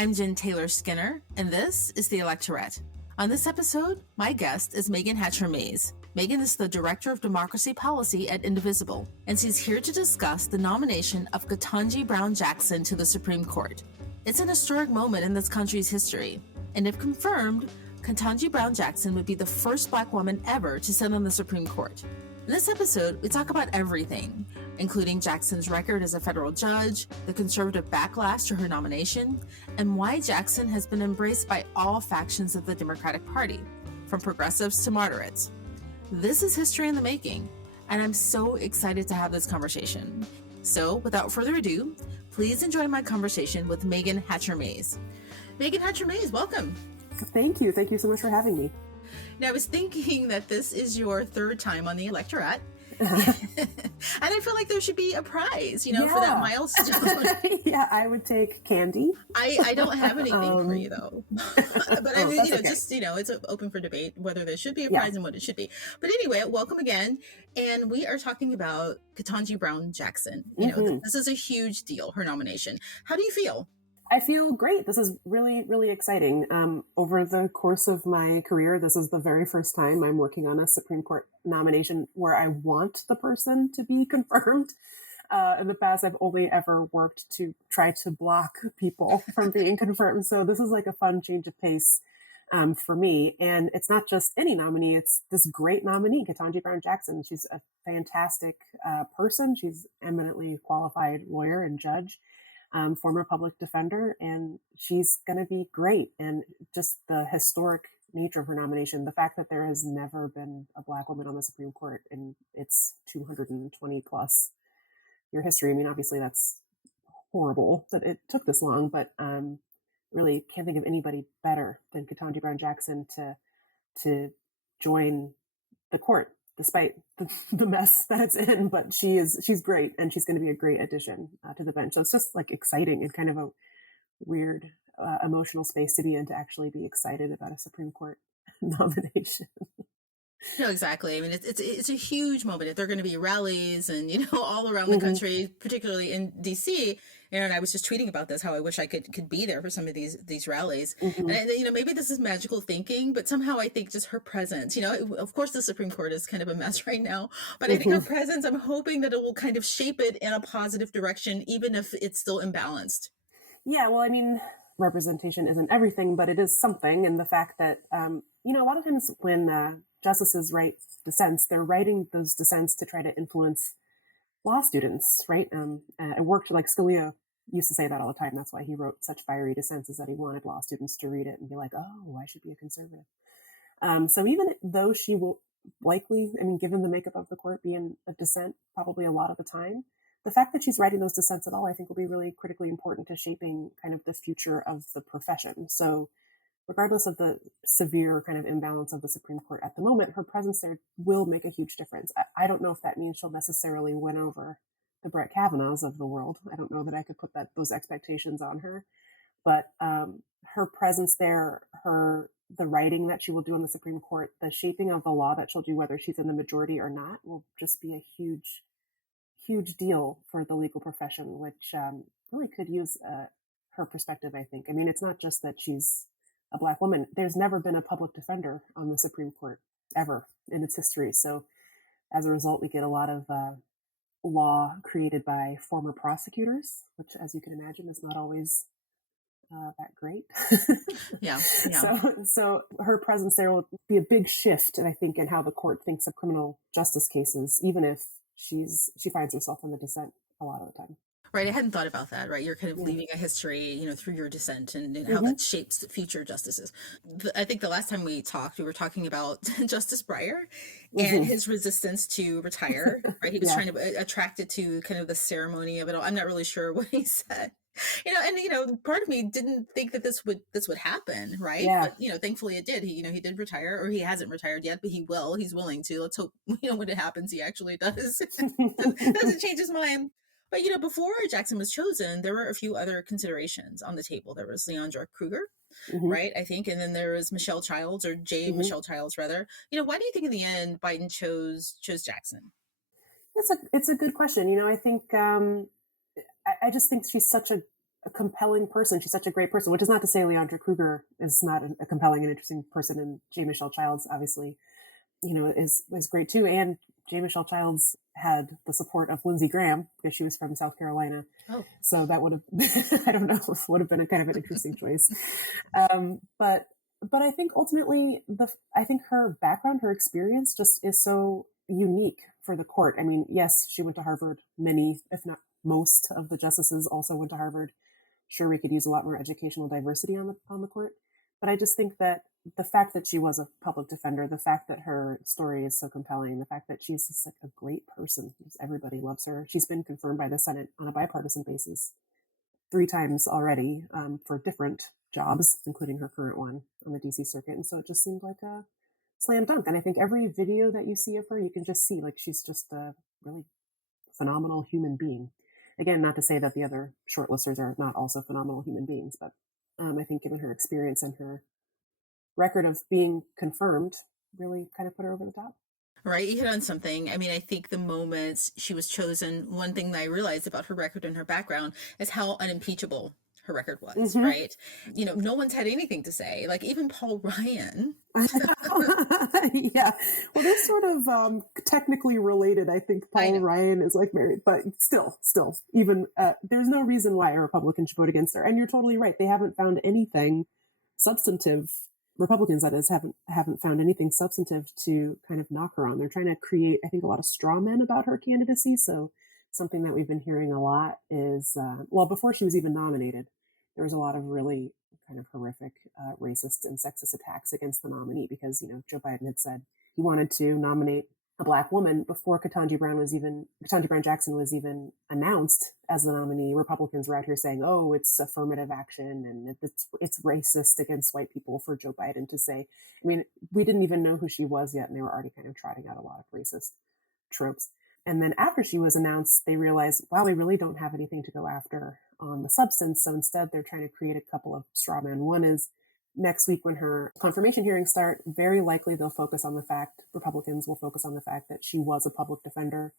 I'm Jen Taylor Skinner, and this is the Electorette. On this episode, my guest is Meagan Hatcher-Mays. Meagan is the Director of Democracy Policy at Indivisible, and she's here to discuss the nomination of Ketanji Brown Jackson to the Supreme Court. It's an historic moment in this country's history, and if confirmed, Ketanji Brown Jackson would be the first Black woman ever to sit on the Supreme Court. In this episode, we talk about everything, including Jackson's record as a federal judge, the conservative backlash to her nomination, and why Jackson has been embraced by all factions of the Democratic Party, from progressives to moderates. This is history in the making, and I'm so excited to have this conversation. So, without further ado, please enjoy my conversation with Meagan Hatcher-Mays. Meagan Hatcher-Mays, welcome. Thank you. Thank you so much for having me. Now, I was thinking that this is your third time on the Electorette. And I feel like there should be a prize, for that milestone. Yeah, I would take candy. I don't have anything for you, though. But I mean, okay. It's open for debate whether there should be a prize and what it should be. But anyway, welcome again. And we are talking about Ketanji Brown Jackson. This is a huge deal, her nomination. How do you feel? I feel great. This is really, really exciting. Over the course of my career, this is the very first time I'm working on a Supreme Court nomination where I want the person to be confirmed. In the past, I've only ever worked to try to block people from being confirmed. So this is like a fun change of pace for me. And it's not just any nominee. It's this great nominee, Ketanji Brown Jackson. She's a fantastic person. She's eminently qualified lawyer and judge. Former public defender, and she's going to be great. And just the historic nature of her nomination, the fact that there has never been a Black woman on the Supreme Court in its 220 plus year history. I mean, obviously that's horrible that it took this long, but really can't think of anybody better than Ketanji Brown Jackson to join the court, despite the mess that it's in. But she's great, and she's going to be a great addition to the bench. So it's just like exciting and kind of a weird emotional space to be in, to actually be excited about a Supreme Court nomination. No, exactly. I mean, it's a huge moment. There are going to be rallies and, all around the country, particularly in DC. And I was just tweeting about this, how I wish I could be there for some of these rallies. And, maybe this is magical thinking, but somehow I think just her presence, of course, the Supreme Court is kind of a mess right now, but I think her presence, I'm hoping that it will kind of shape it in a positive direction, even if it's still imbalanced. Yeah, well, I mean, representation isn't everything, but it is something. And the fact that, a lot of times when justices write dissents, they're writing those dissents to try to influence law students, right? It worked. Like Scalia used to say that all the time. That's why he wrote such fiery dissents, is that he wanted law students to read it and be like, oh, I should be a conservative. So even though she will likely, given the makeup of the court, be in a dissent probably a lot of the time, the fact that she's writing those dissents at all, I think, will be really critically important to shaping kind of the future of the profession. So regardless of the severe kind of imbalance of the Supreme Court at the moment, her presence there will make a huge difference. I don't know if that means she'll necessarily win over the Brett Kavanaughs of the world. I don't know that I could put those expectations on her, but her presence there, the writing that she will do on the Supreme Court, the shaping of the law that she'll do, whether she's in the majority or not, will just be a huge, huge deal for the legal profession, which really could use her perspective, I think. I mean, it's not just that she's a Black woman. There's never been a public defender on the Supreme Court ever in its history. So as a result, we get a lot of law created by former prosecutors, which, as you can imagine, is not always that great. Yeah. So her presence there will be a big shift, and I think, in how the court thinks of criminal justice cases, even if she finds herself in the dissent a lot of the time. Right. I hadn't thought about that. Right. You're kind of leaving a history, through your dissent and how that shapes future justices. I think the last time we talked, we were talking about Justice Breyer and his resistance to retire. Right. He was trying to attract it to kind of the ceremony of it all. I'm not really sure what he said. Part of me didn't think that this would happen, right? Yeah. But thankfully it did. He did retire, or he hasn't retired yet, but he will. He's willing to. Let's hope when it happens, he actually does. Doesn't change his mind. But before Jackson was chosen, there were a few other considerations on the table. There was Leandra Kruger, right? I think, and then there was Michelle Childs, or Michelle Childs, rather. Why do you think in the end Biden chose Jackson? It's a good question. I think I just think she's such a a compelling person. She's such a great person, which is not to say Leandra Kruger is not a compelling and interesting person. And J. Michelle Childs, obviously, is great too. And J. Michelle Childs had the support of Lindsey Graham because she was from South Carolina. Oh. So that would have, I don't know, would have been a kind of an interesting choice. But I think ultimately, I think her background, her experience just is so unique for the court. I mean, yes, she went to Harvard. Many, if not most, of the justices also went to Harvard. Sure, we could use a lot more educational diversity on the court. But I just think that the fact that she was a public defender, the fact that her story is so compelling, the fact that she's just like a great person, everybody loves her. She's been confirmed by the Senate on a bipartisan basis 3 times already for different jobs, including her current one on the DC circuit. And so it just seemed like a slam dunk. And I think every video that you see of her, you can just see like she's just a really phenomenal human being. Again, not to say that the other shortlisters are not also phenomenal human beings, but I think given her experience and her record of being confirmed really kind of put her over the top. Right, you hit on something. I mean, I think the moment she was chosen, one thing that I realized about her record and her background is how unimpeachable her record was, right? No one's had anything to say. Like even Paul Ryan. Yeah. Well, they're sort of technically related. I think Paul Ryan is like married, but still, even there's no reason why a Republican should vote against her. And you're totally right. They haven't found anything substantive. Republicans, that is, haven't found anything substantive to kind of knock her on. They're trying to create, I think, a lot of straw men about her candidacy. So something that we've been hearing a lot is, before she was even nominated, there was a lot of really kind of horrific racist and sexist attacks against the nominee because, Joe Biden had said he wanted to nominate a Black woman before Ketanji Brown Jackson was even announced as the nominee. Republicans were out here saying, "Oh, it's affirmative action and it's racist against white people for Joe Biden to say." I mean, we didn't even know who she was yet, and they were already kind of trotting out a lot of racist tropes. And then after she was announced, they realized, wow, we really don't have anything to go after on the substance. So instead, they're trying to create a couple of straw men. One is next week when her confirmation hearings start, very likely Republicans will focus on the fact that she was a public defender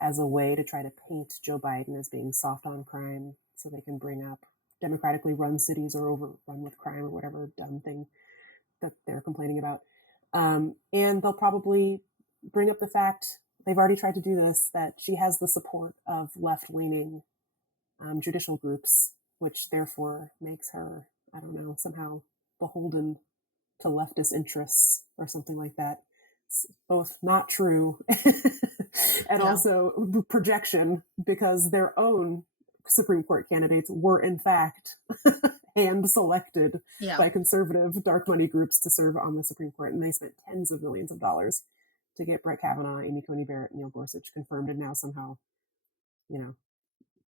as a way to try to paint Joe Biden as being soft on crime so they can bring up democratically run cities or overrun with crime or whatever dumb thing that they're complaining about. And they'll probably bring up the fact, they've already tried to do this, that she has the support of left-leaning judicial groups, which therefore makes her, I don't know, somehow beholden to leftist interests or something like that. It's both not true and also projection, because their own Supreme Court candidates were in fact hand selected by conservative dark money groups to serve on the Supreme Court. And they spent tens of millions of dollars to get Brett Kavanaugh, Amy Coney Barrett, Neil Gorsuch confirmed. And now somehow,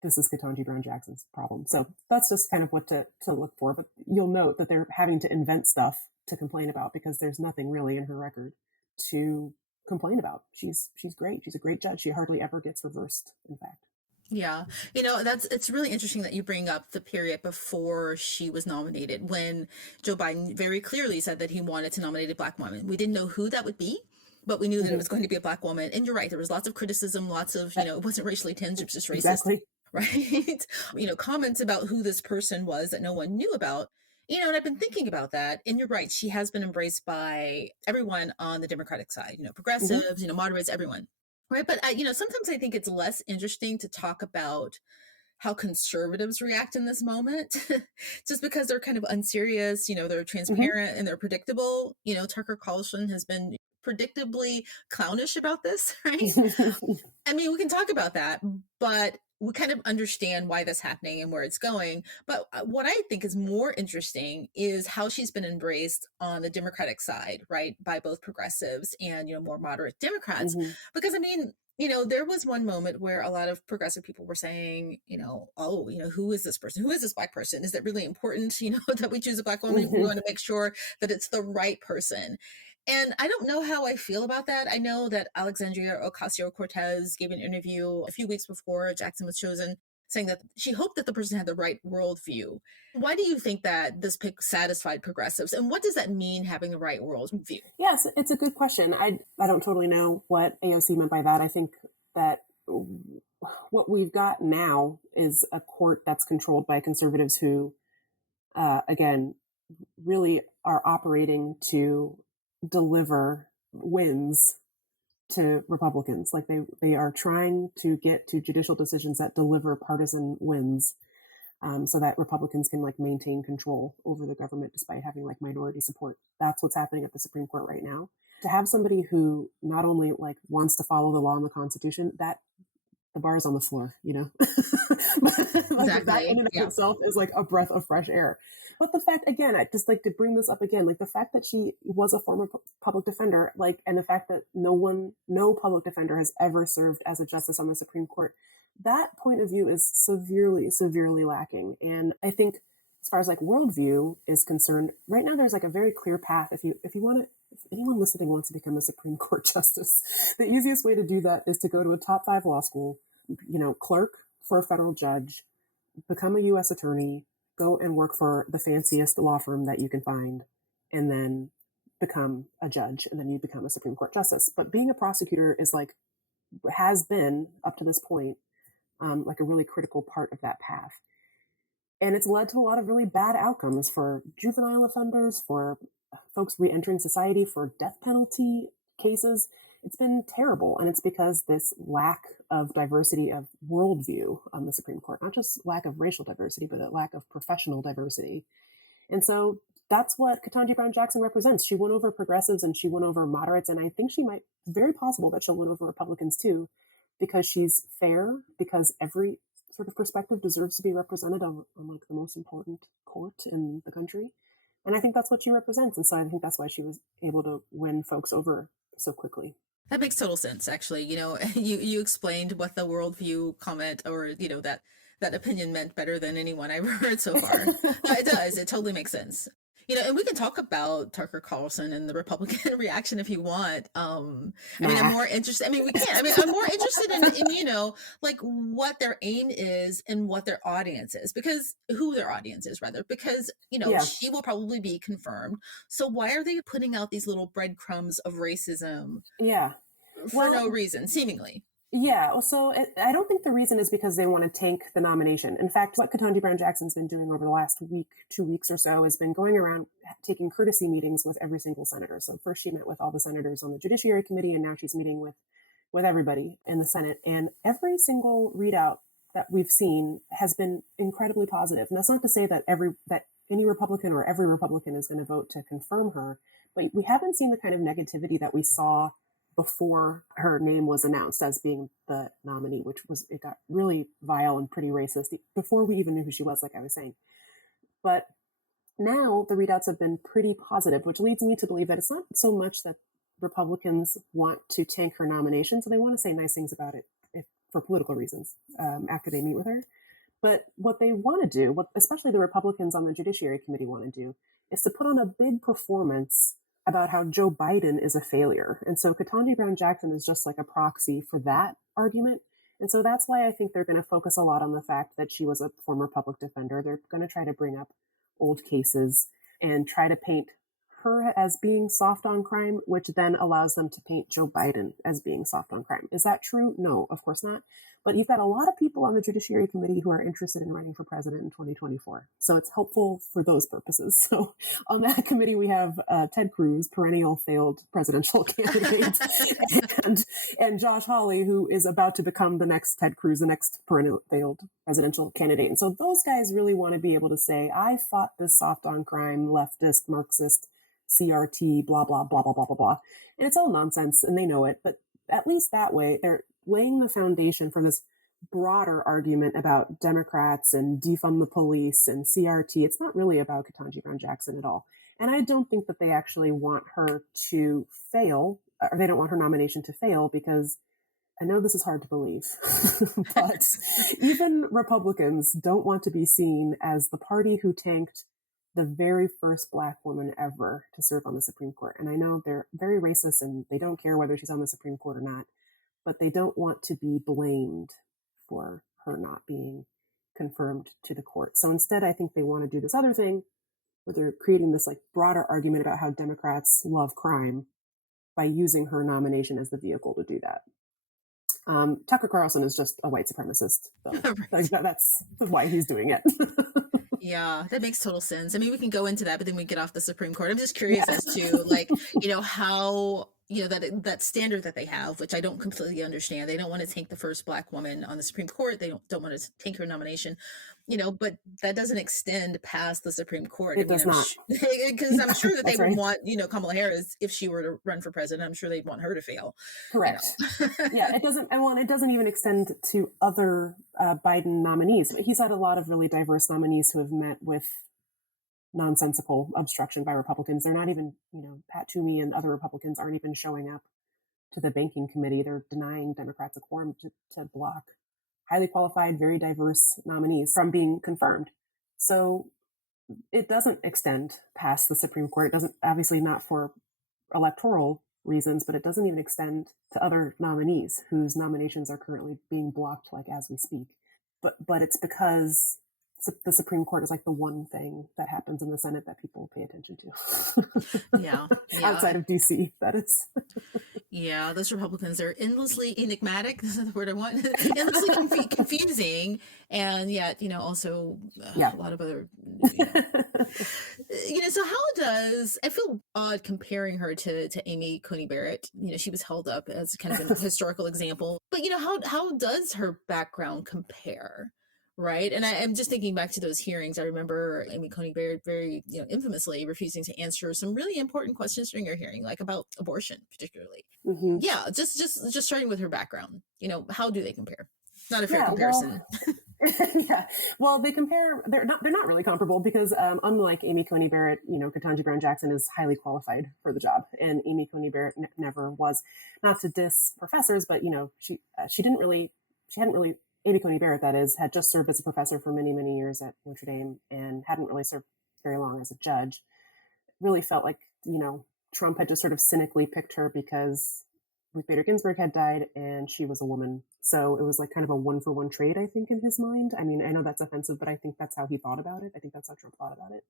this is Ketanji Brown Jackson's problem. So that's just kind of what to look for. But you'll note that they're having to invent stuff to complain about because there's nothing really in her record to complain about. She's great. She's a great judge. She hardly ever gets reversed, in fact. Yeah. It's really interesting that you bring up the period before she was nominated when Joe Biden very clearly said that he wanted to nominate a Black woman. We didn't know who that would be, but we knew that it was going to be a Black woman. And you're right. There was lots of criticism, lots of, it wasn't racially tinged, it was just racist. Exactly. Right? Comments about who this person was that no one knew about. And I've been thinking about that. And you're right. She has been embraced by everyone on the Democratic side, progressives, moderates, everyone. Right. But, sometimes I think it's less interesting to talk about how conservatives react in this moment, just because they're kind of unserious, they're transparent and they're predictable. Tucker Carlson has been predictably clownish about this, right? I mean, we can talk about that, but we kind of understand why that's happening and where it's going. But what I think is more interesting is how she's been embraced on the Democratic side, right, by both progressives and, more moderate Democrats. Because, there was one moment where a lot of progressive people were saying, who is this person? Who is this Black person? Is it really important, that we choose a Black woman? We want to make sure that it's the right person. And I don't know how I feel about that. I know that Alexandria Ocasio-Cortez gave an interview a few weeks before Jackson was chosen, saying that she hoped that the person had the right worldview. Why do you think that this pick satisfied progressives? And what does that mean, having the right worldview? Yes, it's a good question. I don't totally know what AOC meant by that. I think that what we've got now is a court that's controlled by conservatives who, again, really are operating to deliver wins to Republicans. Like they are trying to get to judicial decisions that deliver partisan wins, so that Republicans can like maintain control over the government despite having like minority support. That's what's happening at the Supreme Court right now. To have somebody who not only like wants to follow the law and the Constitution, that the bar is on the floor, you know. Like that in and of itself is like a breath of fresh air. But the fact, again, I just like to bring this up again, like the fact that she was a former public defender, like, and the fact that no public defender has ever served as a justice on the Supreme Court, that point of view is severely, severely lacking. And I think as far as like worldview is concerned, right now there's like a very clear path. If anyone listening wants to become a Supreme Court justice, the easiest way to do that is to go to a top 5 law school, clerk for a federal judge, become a U.S. attorney, go and work for the fanciest law firm that you can find, and then become a judge, and then you become a Supreme Court justice. But being a prosecutor has been up to this point, like a really critical part of that path. And it's led to a lot of really bad outcomes for juvenile offenders, for folks re-entering society, for death penalty cases. It's been terrible. And it's because this lack of diversity of worldview on the Supreme Court, not just lack of racial diversity, but a lack of professional diversity. And so that's what Ketanji Brown Jackson represents. She won over progressives and she won over moderates. And I think very possible that she'll win over Republicans too, because she's fair, because every sort of perspective deserves to be represented on like the most important court in the country. And I think that's what she represents. And so I think that's why she was able to win folks over so quickly. That makes total sense, actually. You explained what the worldview comment or, that opinion meant better than anyone I've heard so far. No, it does. It totally makes sense. And we can talk about Tucker Carlson and the Republican reaction if you want. I'm more interested. We can. I'm more interested in like what their aim is and what their audience is, because who their audience is, rather, because, she will probably be confirmed. So why are they putting out these little breadcrumbs of racism? Yeah. For no reason, seemingly. Yeah, so I don't think the reason is because they want to tank the nomination. In fact, what Ketanji Brown Jackson's been doing over the last 2 weeks or so has been going around taking courtesy meetings with every single senator. So first she met with all the senators on the Judiciary Committee, and now she's meeting with everybody in the Senate. And every single readout that we've seen has been incredibly positive. And that's not to say that any Republican or every Republican is going to vote to confirm her, but we haven't seen the kind of negativity that we saw before her name was announced as being the nominee, it got really vile and pretty racist before we even knew who she was, like I was saying. But now the readouts have been pretty positive, which leads me to believe that it's not so much that Republicans want to tank her nomination, so they want to say nice things about it for political reasons after they meet with her. But what they want to do, what especially the Republicans on the Judiciary Committee want to do, is to put on a big performance about how Joe Biden is a failure. And so Ketanji Brown Jackson is just like a proxy for that argument. And so that's why I think they're going to focus a lot on the fact that she was a former public defender. They're going to try to bring up old cases and try to paint her as being soft on crime, which then allows them to paint Joe Biden as being soft on crime. Is that true? No, of course not. But you've got a lot of people on the Judiciary Committee who are interested in running for president in 2024. So it's helpful for those purposes. So on that committee, we have Ted Cruz, perennial failed presidential candidate, and Josh Hawley, who is about to become the next Ted Cruz, the next perennial failed presidential candidate. And so those guys really want to be able to say, I fought this soft on crime, leftist, Marxist, CRT, blah, blah, blah, blah, blah, blah, blah. And it's all nonsense, and they know it. But at least that way, they're laying the foundation for this broader argument about Democrats and defund the police and CRT. It's not really about Ketanji Brown Jackson at all. And I don't think that they actually want her to fail, or they don't want her nomination to fail, because I know this is hard to believe, but even Republicans don't want to be seen as the party who tanked the very first Black woman ever to serve on the Supreme Court. And I know they're very racist and they don't care whether she's on the Supreme Court or not, but they don't want to be blamed for her not being confirmed to the court. So instead, I think they want to do this other thing where they're creating this like broader argument about how Democrats love crime by using her nomination as the vehicle to do that. Tucker Carlson is just a white supremacist. So Right. that's why he's doing it. Yeah, that makes total sense. I mean, we can go into that, but then we get off the Supreme Court. I'm just curious as to, like, how, that standard that they have, which I don't completely understand. They don't want to take the first Black woman on the Supreme Court. They don't want to take her nomination, but that doesn't extend past the Supreme Court. It does not. Because I'm sure that they That's would right. want, Kamala Harris, if she were to run for president, I'm sure they'd want her to fail. Correct. Yeah, it doesn't. And it doesn't even extend to other Biden nominees. He's had a lot of really diverse nominees who have met with nonsensical obstruction by Republicans. They're not even, Pat Toomey and other Republicans aren't even showing up to the banking committee. They're denying Democrats a quorum to block highly qualified, very diverse nominees from being confirmed. So it doesn't extend past the Supreme Court. It doesn't, obviously not for electoral reasons, but it doesn't even extend to other nominees whose nominations are currently being blocked, like as we speak. But it's because the Supreme Court is like the one thing that happens in the Senate that people pay attention to. Yeah. Outside of DC, that is. Yeah, those Republicans are endlessly enigmatic. This is the word I want. Endlessly confusing, and yet, also a lot of other. So how does, I feel odd comparing her to Amy Coney Barrett. She was held up as kind of a historical example, but how does her background compare? Right. And I'm just thinking back to those hearings. I remember Amy Coney Barrett very, infamously refusing to answer some really important questions during her hearing, like about abortion, particularly. Mm-hmm. Yeah. Just starting with her background, how do they compare? Not a fair comparison. Yeah. Well, they compare, they're not really comparable because unlike Amy Coney Barrett, Ketanji Brown Jackson is highly qualified for the job. And Amy Coney Barrett never was, not to diss professors, but, she hadn't really, Amy Coney Barrett, that is, had just served as a professor for many, many years at Notre Dame and hadn't really served very long as a judge. Really felt like, Trump had just sort of cynically picked her because Ruth Bader Ginsburg had died and she was a woman. So it was like kind of a 1-for-1 trade, I think, in his mind. I mean, I know that's offensive, but I think that's how he thought about it. I think that's how Trump thought about it.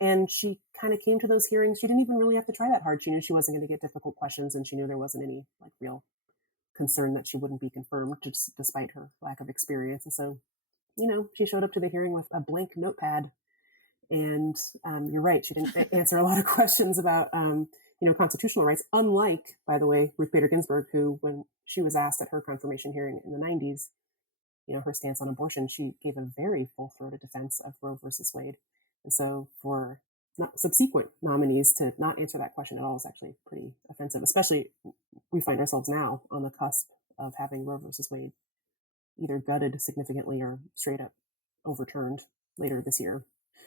And she kind of came to those hearings. She didn't even really have to try that hard. She knew she wasn't going to get difficult questions, and she knew there wasn't any like real concern that she wouldn't be confirmed, just despite her lack of experience. And so, she showed up to the hearing with a blank notepad. And you're right, she didn't answer a lot of questions about, constitutional rights, unlike, by the way, Ruth Bader Ginsburg, who, when she was asked at her confirmation hearing in the 90s, her stance on abortion, she gave a very full-throated defense of Roe versus Wade. And so for subsequent nominees to not answer that question at all is actually pretty offensive, especially we find ourselves now on the cusp of having Roe versus Wade either gutted significantly or straight up overturned later this year.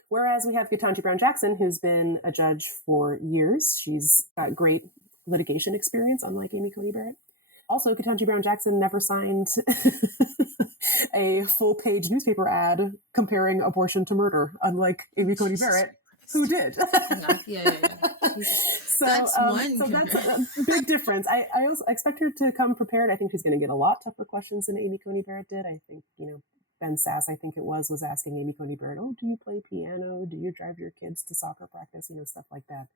Whereas we have Ketanji Brown Jackson, who's been a judge for years. She's got great litigation experience, unlike Amy Coney Barrett. Also, Ketanji Brown Jackson never signed a full-page newspaper ad comparing abortion to murder, unlike Amy Coney Barrett, who did. Yeah. So that's a big difference. I also expect her to come prepared. I think she's going to get a lot tougher questions than Amy Coney Barrett did. I think, Ben Sass, I think it was asking Amy Coney Barrett, oh, do you play piano? Do you drive your kids to soccer practice? Stuff like that.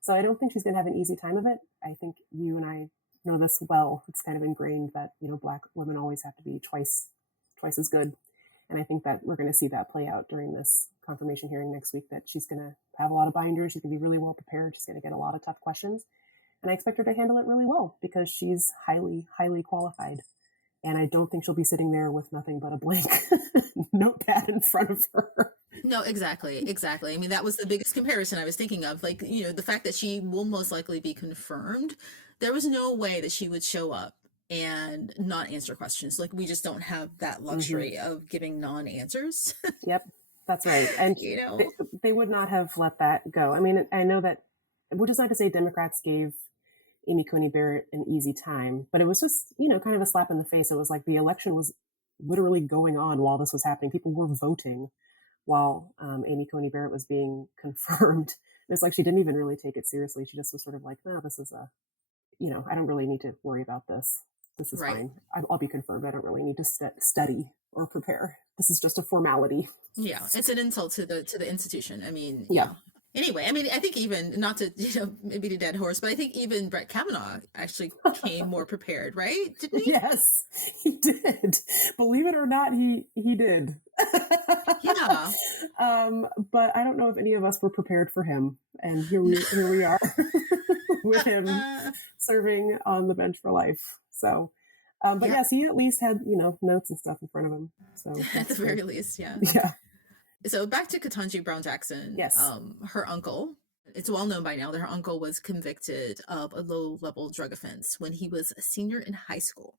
So I don't think she's going to have an easy time of it. I think you and I know this well. It's kind of ingrained that, Black women always have to be twice as good. And I think that we're going to see that play out during this confirmation hearing next week, that she's going to have a lot of binders. She's going to be really well prepared. She's going to get a lot of tough questions. And I expect her to handle it really well because she's highly, highly qualified. And I don't think she'll be sitting there with nothing but a blank notepad in front of her. No, exactly. I mean, that was the biggest comparison I was thinking of. Like, the fact that she will most likely be confirmed, there was no way that she would show up and not answer questions. Like, we just don't have that luxury of giving non-answers. Yep, that's right. And they would not have let that go. I mean, I know that, which is not to say Democrats gave Amy Coney Barrett an easy time, but it was just, kind of a slap in the face. It was like the election was literally going on while this was happening. People were voting while Amy Coney Barrett was being confirmed. It's like she didn't even really take it seriously. She just was sort of like, no, this is I don't really need to worry about this. This is fine. I'll be confirmed. I don't really need to study or prepare. This is just a formality. Yeah, it's an insult to the institution. I mean, yeah. Anyway, I mean, I think even not to, maybe to dead horse, but I think even Brett Kavanaugh actually came more prepared, right? Didn't he? Yes, he did. Believe it or not, he did. Yeah. But I don't know if any of us were prepared for him, and here we are with him serving on the bench for life. So, but yes, he at least had notes and stuff in front of him. So at the very least, yeah. Yeah. So back to Ketanji Brown Jackson. Yes. Her uncle, it's well known by now that her uncle was convicted of a low-level drug offense when he was a senior in high school.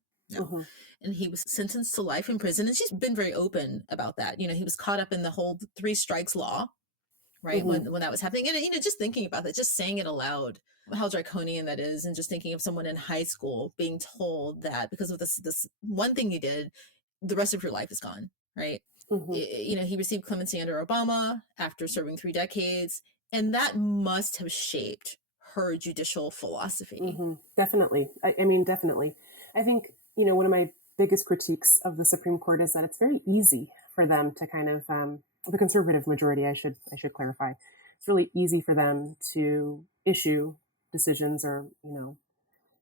And he was sentenced to life in prison. And she's been very open about that. He was caught up in the whole 3 strikes law, right? When that was happening. And, just thinking about that, just saying it aloud, how draconian that is. And just thinking of someone in high school being told that because of this one thing you did, the rest of your life is gone, right? He received clemency under Obama after serving 3 decades. And that must have shaped her judicial philosophy. Definitely. I mean, definitely. I think, one of my biggest critiques of the Supreme Court is that it's very easy for them to kind of, the conservative majority, I should clarify, it's really easy for them to issue decisions or,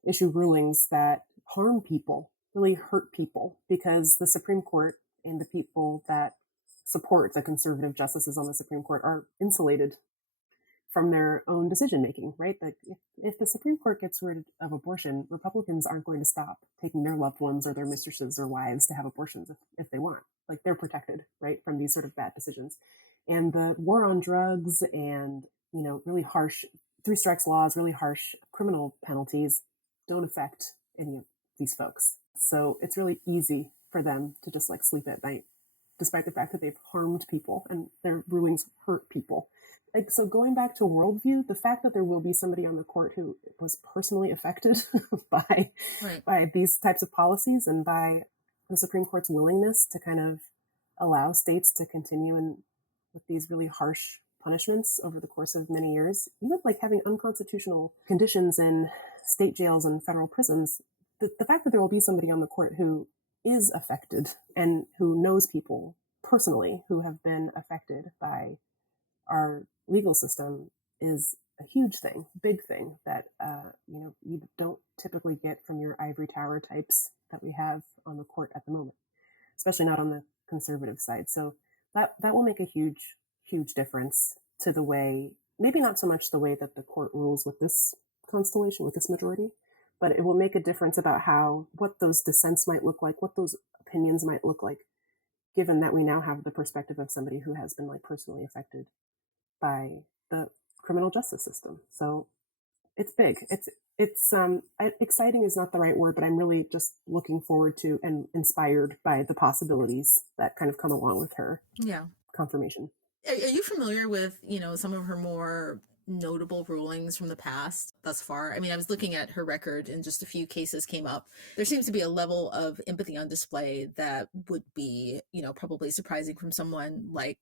issue rulings that harm people, really hurt people, because the Supreme Court and the people that support the conservative justices on the Supreme Court are insulated from their own decision making, right? That if the Supreme Court gets rid of abortion, Republicans aren't going to stop taking their loved ones or their mistresses or wives to have abortions if they want. Like, they're protected, right, from these sort of bad decisions. And the war on drugs and, really harsh 3 strikes laws, really harsh criminal penalties don't affect any of these folks. So it's really easy for them to just sleep at night, despite the fact that they've harmed people and their rulings hurt people. So going back to worldview, the fact that there will be somebody on the court who was personally affected by these types of policies and by the Supreme Court's willingness to kind of allow states to continue with these really harsh punishments over the course of many years, even having unconstitutional conditions in state jails and federal prisons, the fact that there will be somebody on the court who is affected and who knows people personally who have been affected by our legal system is a huge thing, big thing that you don't typically get from your ivory tower types that we have on the court at the moment, especially not on the conservative side. So that will make a huge difference to the way, maybe not so much the way that the court rules with this constellation, with this majority, but it will make a difference about what those dissents might look like, what those opinions might look like, given that we now have the perspective of somebody who has been personally affected by the criminal justice system. So it's big. It's exciting is not the right word, but I'm really just looking forward to and inspired by the possibilities that kind of come along with her confirmation. Are you familiar with, some of her more notable rulings from the past thus far? I mean, I was looking at her record and just a few cases came up. There seems to be a level of empathy on display that would be, probably surprising from someone like,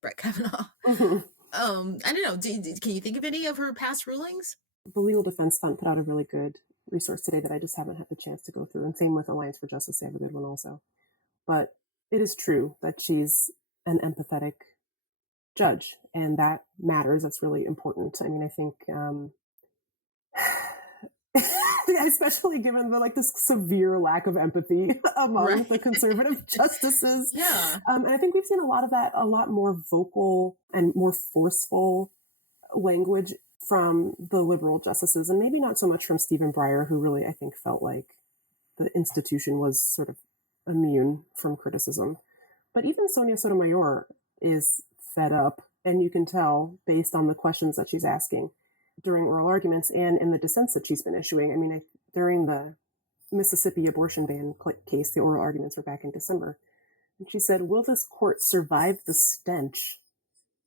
Brett Kavanaugh. I don't know. Can you think of any of her past rulings? The Legal Defense Fund put out a really good resource today that I just haven't had the chance to go through. And same with Alliance for Justice, they have a good one also. But it is true that she's an empathetic judge, and that matters. That's really important. I mean, I think, especially given this severe lack of empathy among the conservative justices. And I think we've seen a lot of that, a lot more vocal and more forceful language from the liberal justices, and maybe not so much from Stephen Breyer, who really, I think, felt like the institution was sort of immune from criticism. But even Sonia Sotomayor is fed up, and you can tell based on the questions that she's asking during oral arguments and in the dissents that she's been issuing. I mean, during the Mississippi abortion ban case, the oral arguments were back in December. And she said, will this court survive the stench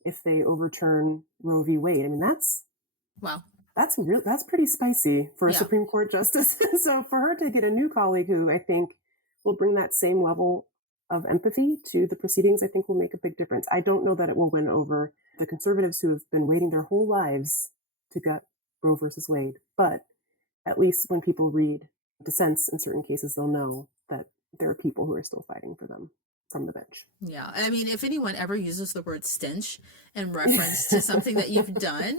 if they overturn Roe v. Wade? I mean, that's pretty spicy for a Supreme Court justice. So for her to get a new colleague who I think will bring that same level of empathy to the proceedings, I think will make a big difference. I don't know that it will win over the conservatives who have been waiting their whole lives to gut Roe versus Wade. But at least when people read dissents in certain cases, they'll know that there are people who are still fighting for them. from the bench. Yeah. I mean, if anyone ever uses the word stench in reference to something that you've done,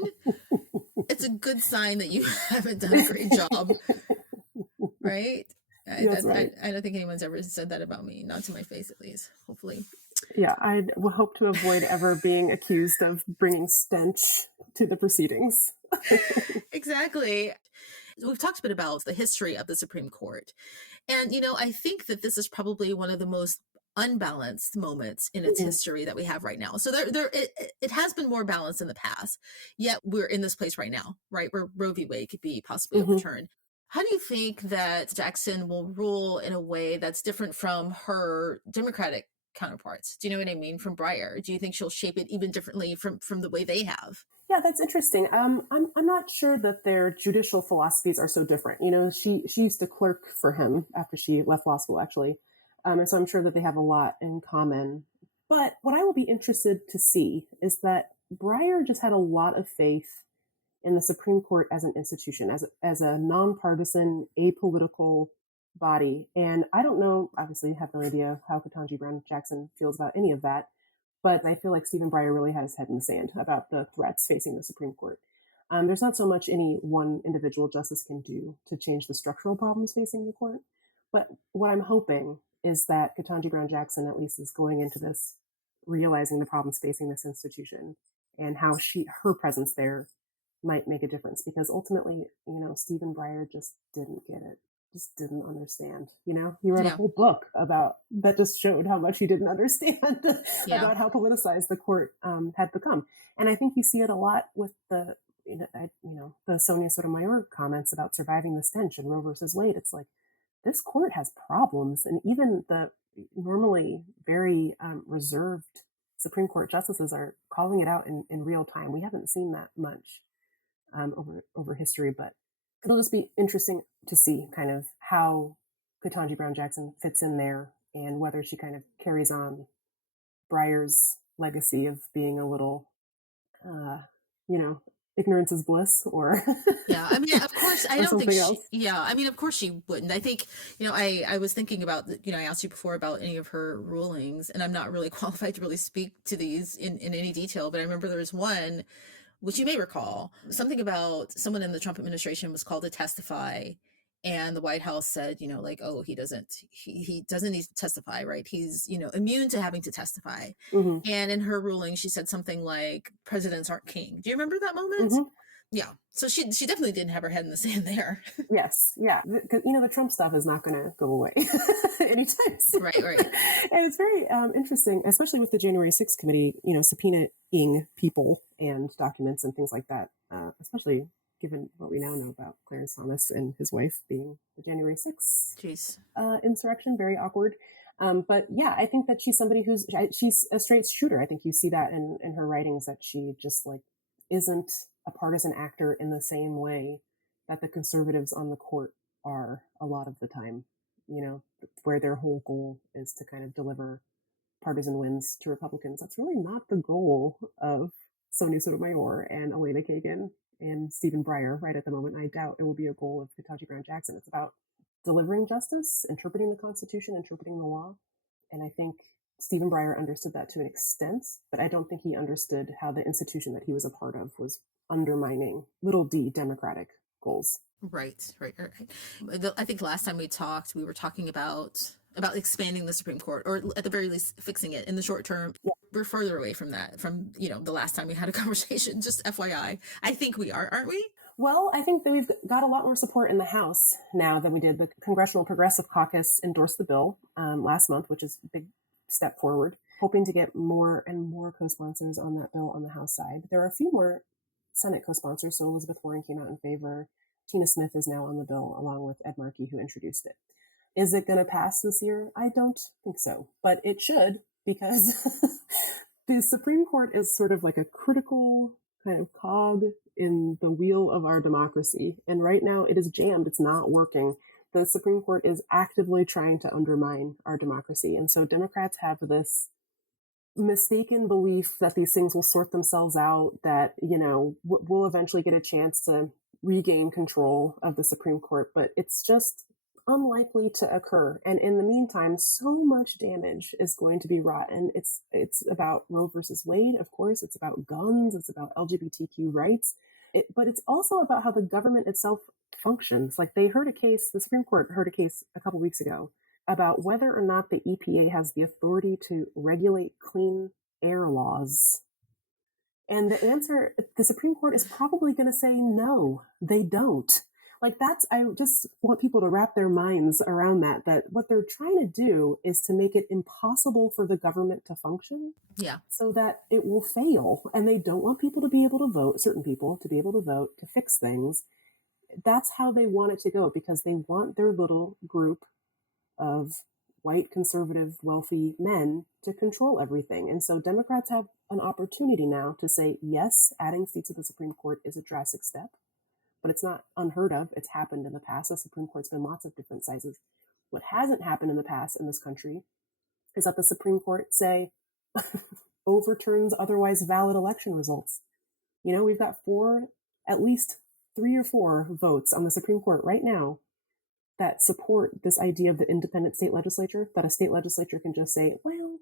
it's a good sign that you haven't done a great job. Right? That's right. I don't think anyone's ever said that about me, not to my face at least, hopefully. Yeah, I will hope to avoid ever being accused of bringing stench to the proceedings. Exactly. We've talked a bit about the history of the Supreme Court. And, I think that this is probably one of the most unbalanced moments in its history that we have right now. So it has been more balanced in the past, yet we're in this place right now, right, where Roe v. Wade could be possibly overturned. How do you think that Jackson will rule in a way that's different from her Democratic counterparts? Do you know what I mean? From Breyer, do you think she'll shape it even differently from the way they have? Yeah, that's interesting. I'm not sure that their judicial philosophies are so different. She used to clerk for him after she left law school, actually, and so I'm sure that they have a lot in common. But what I will be interested to see is that Breyer just had a lot of faith in the Supreme Court as an institution, as a nonpartisan, apolitical body. And I don't know, obviously, have no idea how Ketanji Brown Jackson feels about any of that. But I feel like Stephen Breyer really had his head in the sand about the threats facing the Supreme Court. There's not so much any one individual justice can do to change the structural problems facing the court. But what I'm hoping is that Ketanji Brown Jackson at least is going into this realizing the problems facing this institution and how her presence there might make a difference. Because ultimately, Stephen Breyer just didn't get it. Just didn't understand. He wrote a whole book about that just showed how much he didn't understand about how politicized the court had become. And I think you see it a lot with the Sonia Sotomayor comments about surviving the stench and Roe versus Wade. It's like, this court has problems, and even the normally very reserved Supreme Court justices are calling it out in real time. We haven't seen that much over history, but it'll just be interesting to see kind of how Ketanji Brown Jackson fits in there and whether she kind of carries on Breyer's legacy of being a little, ignorance is bliss, or yeah. I mean, of course, I don't think else. Yeah, I mean, of course she wouldn't. I think, I was thinking about, I asked you before about any of her rulings, and I'm not really qualified to really speak to these in any detail, but I remember there was one, which you may recall, something about someone in the Trump administration was called to testify, and the White House said, oh, he doesn't need to testify, right? He's, immune to having to testify. And in her ruling, she said something like, presidents aren't king. Do you remember that moment? Yeah. So she definitely didn't have her head in the sand there. Yes. Yeah. Because, the Trump stuff is not going to go away anytime soon. Right. And it's very interesting, especially with the January 6th committee, subpoenaing people and documents and things like that, especially given what we now know about Clarence Thomas and his wife being the January 6th insurrection. Very awkward. But yeah, I think that she's somebody she's a straight shooter. I think you see that in her writings, that she just isn't a partisan actor in the same way that the conservatives on the court are a lot of the time, where their whole goal is to kind of deliver partisan wins to Republicans. That's really not the goal of Sonia Sotomayor and Elena Kagan and Stephen Breyer right at the moment. I doubt it will be a goal of Ketanji Brown Jackson. It's about delivering justice, interpreting the Constitution, interpreting the law. And I think Stephen Breyer understood that to an extent, but I don't think he understood how the institution that he was a part of was undermining little d democratic goals. Right. I think last time we talked, we were talking about expanding the Supreme Court, or at the very least fixing it in the short term. Yeah. We're further away from that, from the last time we had a conversation. Just FYI, I think we are, aren't we? Well, I think that we've got a lot more support in the House now than we did. The Congressional Progressive Caucus endorsed the bill last month, which is a big step forward, hoping to get more and more co-sponsors on that bill on the House side. There are a few more Senate co-sponsors, so Elizabeth Warren came out in favor. Tina Smith is now on the bill, along with Ed Markey, who introduced it. Is it going to pass this year? I don't think so, but it should, because the Supreme Court is sort of like a critical kind of cog in the wheel of our democracy. And right now it is jammed. It's not working. The Supreme Court is actively trying to undermine our democracy. And so Democrats have this mistaken belief that these things will sort themselves out, that, we'll eventually get a chance to regain control of the Supreme Court. But it's just unlikely to occur. And in the meantime, so much damage is going to be wrought. And it's about Roe versus Wade, of course. It's about guns. It's about LGBTQ rights. But it's also about how the government itself functions. Like the Supreme Court heard a case a couple weeks ago about whether or not the EPA has the authority to regulate clean air laws. And the answer, the Supreme Court is probably going to say, no, they don't. Like I just want people to wrap their minds around that what they're trying to do is to make it impossible for the government to function. Yeah. So that it will fail. And they don't want people to be able to vote, certain people to be able to vote, to fix things. That's how they want it to go, because they want their little group of white, conservative, wealthy men to control everything. And so Democrats have an opportunity now to say, yes, adding seats to the Supreme Court is a drastic step, but it's not unheard of. It's happened in the past. The Supreme Court's been lots of different sizes. What hasn't happened in the past in this country is that the Supreme Court, say, overturns otherwise valid election results. We've got at least 3 or 4 votes on the Supreme Court right now that support this idea of the independent state legislature, that a state legislature can just say, well,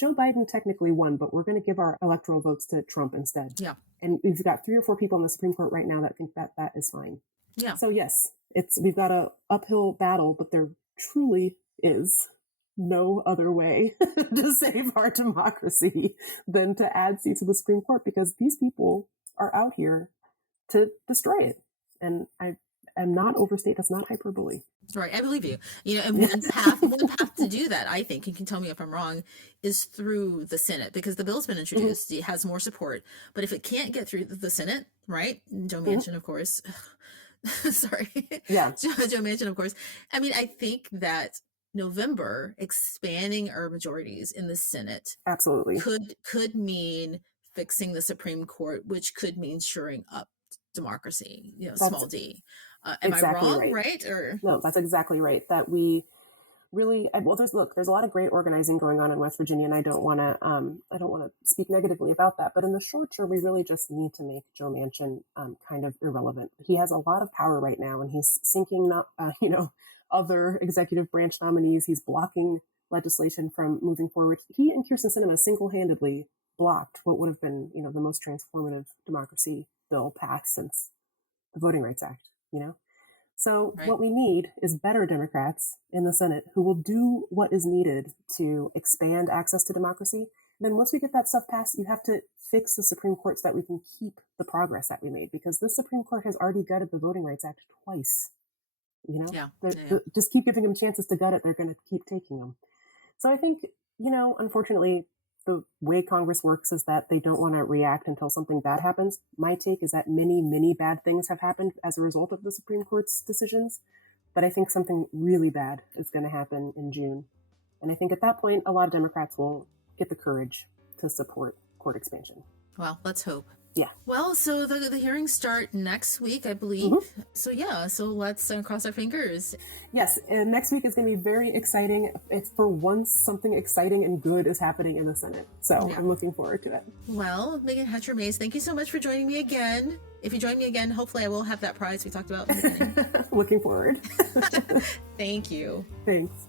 Joe Biden technically won, but we're going to give our electoral votes to Trump instead. Yeah. And we've got 3 or 4 people in the Supreme Court right now that think that that is fine. Yeah. So yes, we've got an uphill battle, but there truly is no other way to save our democracy than to add seats to the Supreme Court, because these people are out here to destroy it. And I'm not overstate. That's not hyperbole. Right. I believe you. And one path to do that, I think, you can tell me if I'm wrong, is through the Senate, because the bill's been introduced. It has more support. But if it can't get through the Senate, right? Joe Manchin, of course. Sorry. Yeah. Joe Manchin, of course. I mean, I think that November expanding our majorities in the Senate absolutely could mean fixing the Supreme Court, which could mean shoring up democracy, small d. Am exactly I wrong, right? Or no, that's exactly right. That we really, there's a lot of great organizing going on in West Virginia, and I don't want to speak negatively about that. But in the short term, we really just need to make Joe Manchin kind of irrelevant. He has a lot of power right now, and he's sinking other executive branch nominees. He's blocking legislation from moving forward. He and Kyrsten Sinema single-handedly blocked what would have been, the most transformative democracy bill passed since the Voting Rights Act. So right. What we need is better Democrats in the Senate who will do what is needed to expand access to democracy. And then once we get that stuff passed, you have to fix the Supreme Court so that we can keep the progress that we made, because the Supreme Court has already gutted the Voting Rights Act twice. Just keep giving them chances to gut it. They're going to keep taking them. So I think, unfortunately, the way Congress works is that they don't want to react until something bad happens. My take is that many, many bad things have happened as a result of the Supreme Court's decisions. But I think something really bad is going to happen in June. And I think at that point, a lot of Democrats will get the courage to support court expansion. Well, let's hope. Yeah. Well, so the hearings start next week, I believe. Mm-hmm. So let's cross our fingers. Yes, and next week is going to be very exciting. It's for once something exciting and good is happening in the Senate. So yeah. I'm looking forward to it. Well, Meagan Hatcher-Mays, thank you so much for joining me again. If you join me again, hopefully I will have that prize we talked about in the beginning. Looking forward. Thank you. Thanks.